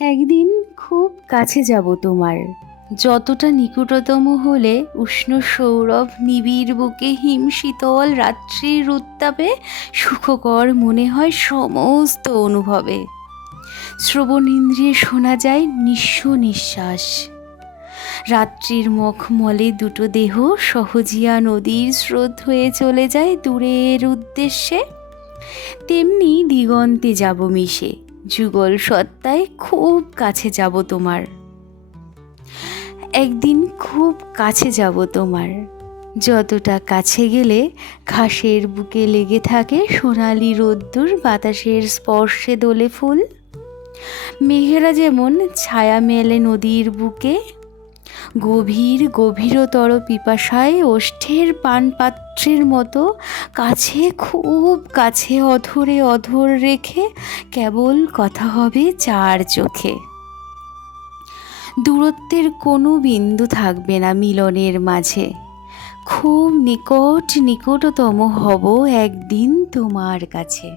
একদিন খুব কাছে যাব তোমার, যতটা নিকটতম হলে উষ্ণ সৌরভ নিবিড় বুকে হিমশীতল রাত্রির উত্তাপে সুখকর মনে হয় সমস্ত অনুভবে। শ্রবণ ইন্দ্রিয়ে শোনা যায় নিঃস্ব নিঃশ্বাস। রাত্রির মখমলে দুটো দেহ সহজিয়া নদীর স্রোত হয়ে চলে যায় দূরের উদ্দেশ্যে। তেমনি দিগন্তে যাব মিশে, যুগল সত্তায় খুব কাছে যাব তোমার। একদিন খুব কাছে যাব তোমার, যতটা কাছে গেলে ঘাসের বুকে লেগে থাকে সোনালি রোদ্দুর, বাতাসের স্পর্শে দোলে ফুল। মেঘেরা যেমন ছায়া মেলে নদীর বুকে, গভীর গভীরতর পিপাসায় ওষ্ঠের পানপাত্রের মতো কাছে, খুব কাছে অধরে অধর রেখে কেবল কথা হবে চার চোখে। দূরত্বের কোনো বিন্দু থাকবে না মিলনের মাঝে, খুব নিকট নিকটতম হব একদিন তোমার কাছে।